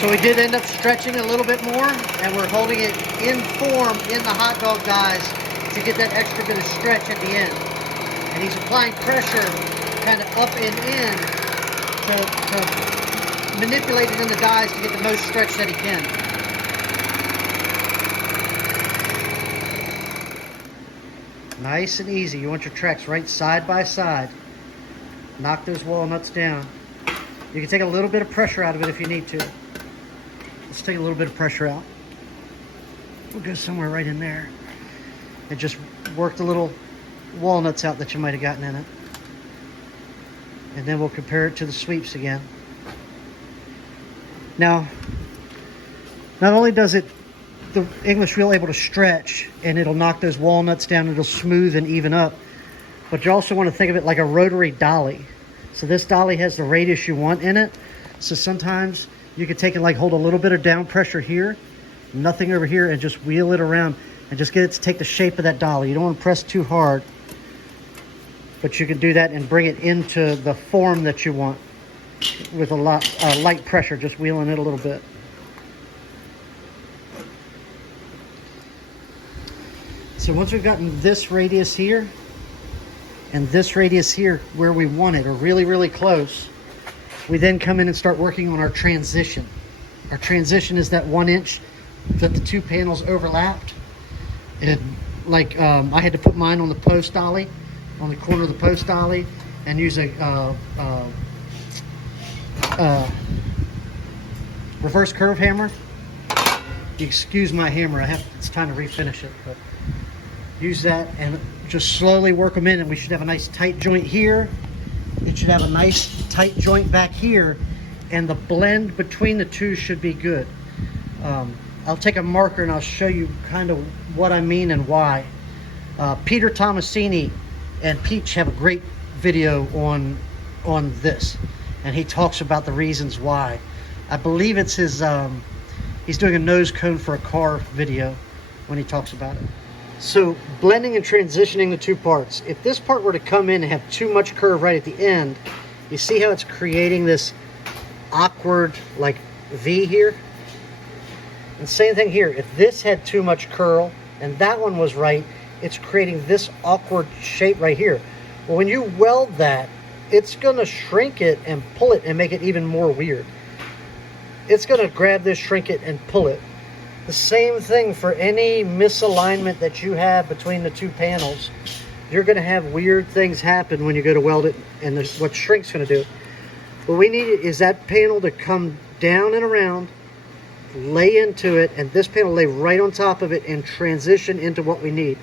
So we did end up stretching a little bit more, and we're holding it in form in the hot dog dies to get that extra bit of stretch at the end. And he's applying pressure kind of up and in to manipulate it in the dies to get the most stretch that he can. Nice and easy. You want your tracks right side by side. Knock those walnuts down. You can take a little bit of pressure out of it if you need to. Let's take a little bit of pressure out. We'll go somewhere right in there. And just work the little walnuts out that you might have gotten in it. And then we'll compare it to the sweeps again. Now, not only does the English wheel able to stretch and it'll knock those walnuts down, it'll smooth and even up, but you also want to think of it like a rotary dolly. So this dolly has the radius you want in it. So sometimes you can take it, like hold a little bit of down pressure here, nothing over here, and just wheel it around and just get it to take the shape of that dolly. You don't want to press too hard, but you can do that and bring it into the form that you want with a light pressure, just wheeling it a little bit. So once we've gotten this radius here and this radius here where we want it, or really, really close, we then come in and start working on our transition. Our transition is that 1 inch that the two panels overlapped. And like I had to put mine on the post dolly, on the corner of the post dolly, and use a reverse curve hammer. You excuse my hammer, it's time to refinish it, but use that and just slowly work them in, and we should have a nice tight joint here. It should have a nice tight joint back here, and the blend between the two should be good. I'll take a marker and I'll show you kind of what I mean and why. Peter Tomasini and Peach have a great video on this, and he talks about the reasons why. I believe it's his, he's doing a nose cone for a car video when he talks about it. So blending and transitioning the two parts. If this part were to come in and have too much curve right at the end, you see how it's creating this awkward like V here? And same thing here. If this had too much curl and that one was right, it's creating this awkward shape right here. Well, when you weld that, it's gonna shrink it and pull it and make it even more weird. It's gonna grab this, shrink it, and pull it. The same thing for any misalignment that you have between the two panels. You're gonna have weird things happen when you go to weld it, and what shrink's gonna do. What we need is that panel to come down and around, lay into it, and this panel lay right on top of it and transition into what we need.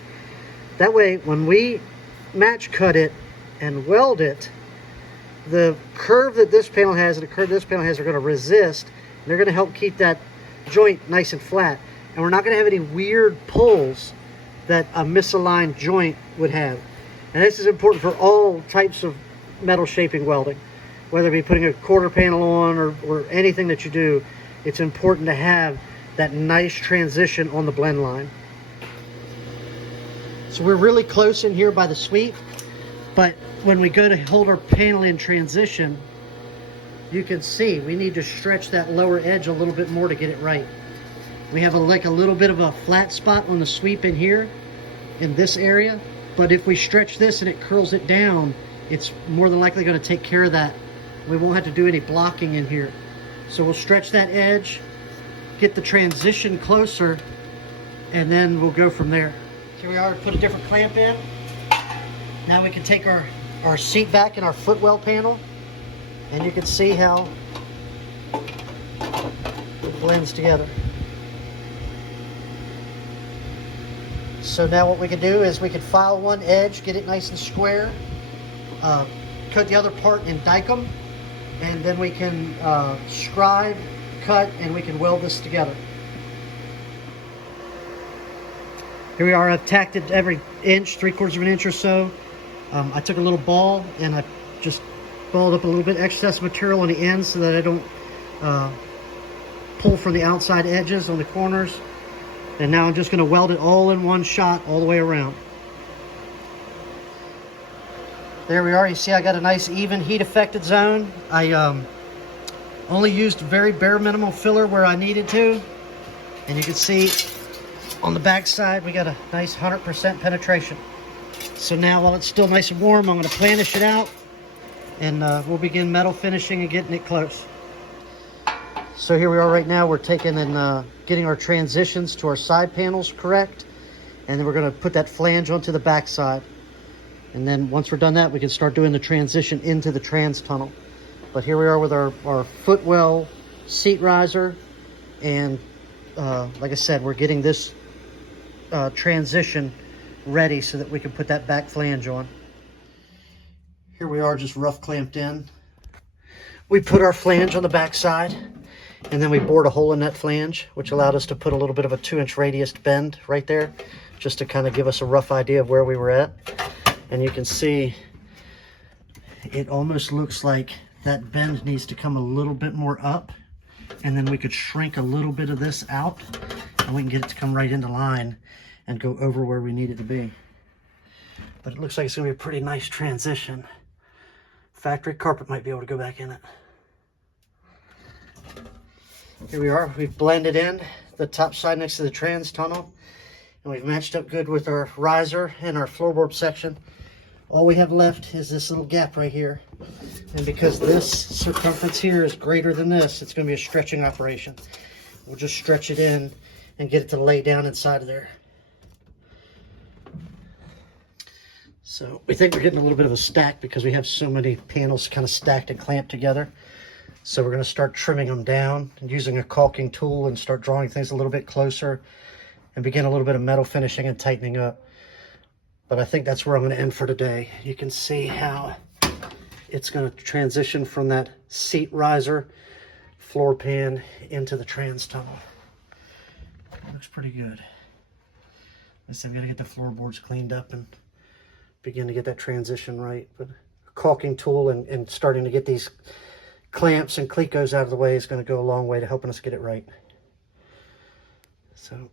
That way, when we match cut it and weld it, the curve that this panel has and the curve this panel has are going to resist, and they're going to help keep that joint nice and flat. And we're not going to have any weird pulls that a misaligned joint would have. And this is important for all types of metal shaping welding. Whether it be putting a quarter panel on or anything that you do, it's important to have that nice transition on the blend line. So we're really close in here by the sweep, but when we go to hold our panel in transition, you can see we need to stretch that lower edge a little bit more to get it right. We have like a little bit of a flat spot on the sweep in here, in this area, but if we stretch this and it curls it down, it's more than likely going to take care of that. We won't have to do any blocking in here. So we'll stretch that edge, get the transition closer, and then we'll go from there. Here we are, put a different clamp in. Now we can take our seat back in our footwell panel, and you can see how it blends together. So now what we can do is we can file one edge, get it nice and square, cut the other part and dike them, and then we can scribe, cut, and we can weld this together. Here we are. I've tacked it every inch, 3/4 of an inch or so. I took a little ball and I just balled up a little bit excess material on the ends so that I don't pull from the outside edges on the corners. And now I'm just going to weld it all in one shot all the way around. There we are. You see I got a nice even heat affected zone. I Only used very bare minimum filler where I needed to. And you can see on the back side, we got a nice 100% penetration. So now while it's still nice and warm, I'm going to planish it out, and we'll begin metal finishing and getting it close. So here we are right now. We're taking and getting our transitions to our side panels correct. And then we're going to put that flange onto the back side. And then once we're done that, we can start doing the transition into the trans tunnel. But here we are with our footwell seat riser. And like I said, we're getting this transition ready so that we can put that back flange on. Here we are, just rough clamped in. We put our flange on the back side, and then we bored a hole in that flange, which allowed us to put a little bit of a 2-inch radius bend right there, just to kind of give us a rough idea of where we were at. And you can see it almost looks like that bend needs to come a little bit more up, and then we could shrink a little bit of this out, and we can get it to come right into line and go over where we need it to be. But it looks like it's going to be a pretty nice transition. Factory carpet might be able to go back in it. Here we are. We've blended in the top side next to the trans tunnel, and we've matched up good with our riser and our floorboard section. All we have left is this little gap right here. And because this circumference here is greater than this, it's going to be a stretching operation. We'll just stretch it in and get it to lay down inside of there. So we think we're getting a little bit of a stack because we have so many panels kind of stacked and clamped together. So we're going to start trimming them down and using a caulking tool and start drawing things a little bit closer and begin a little bit of metal finishing and tightening up. But I think that's where I'm going to end for today. You can see how it's going to transition from that seat riser floor pan into the trans tunnel. It looks pretty good. I said, I've got to get the floorboards cleaned up and begin to get that transition right. But a caulking tool and starting to get these clamps and clecos out of the way is going to go a long way to helping us get it right. So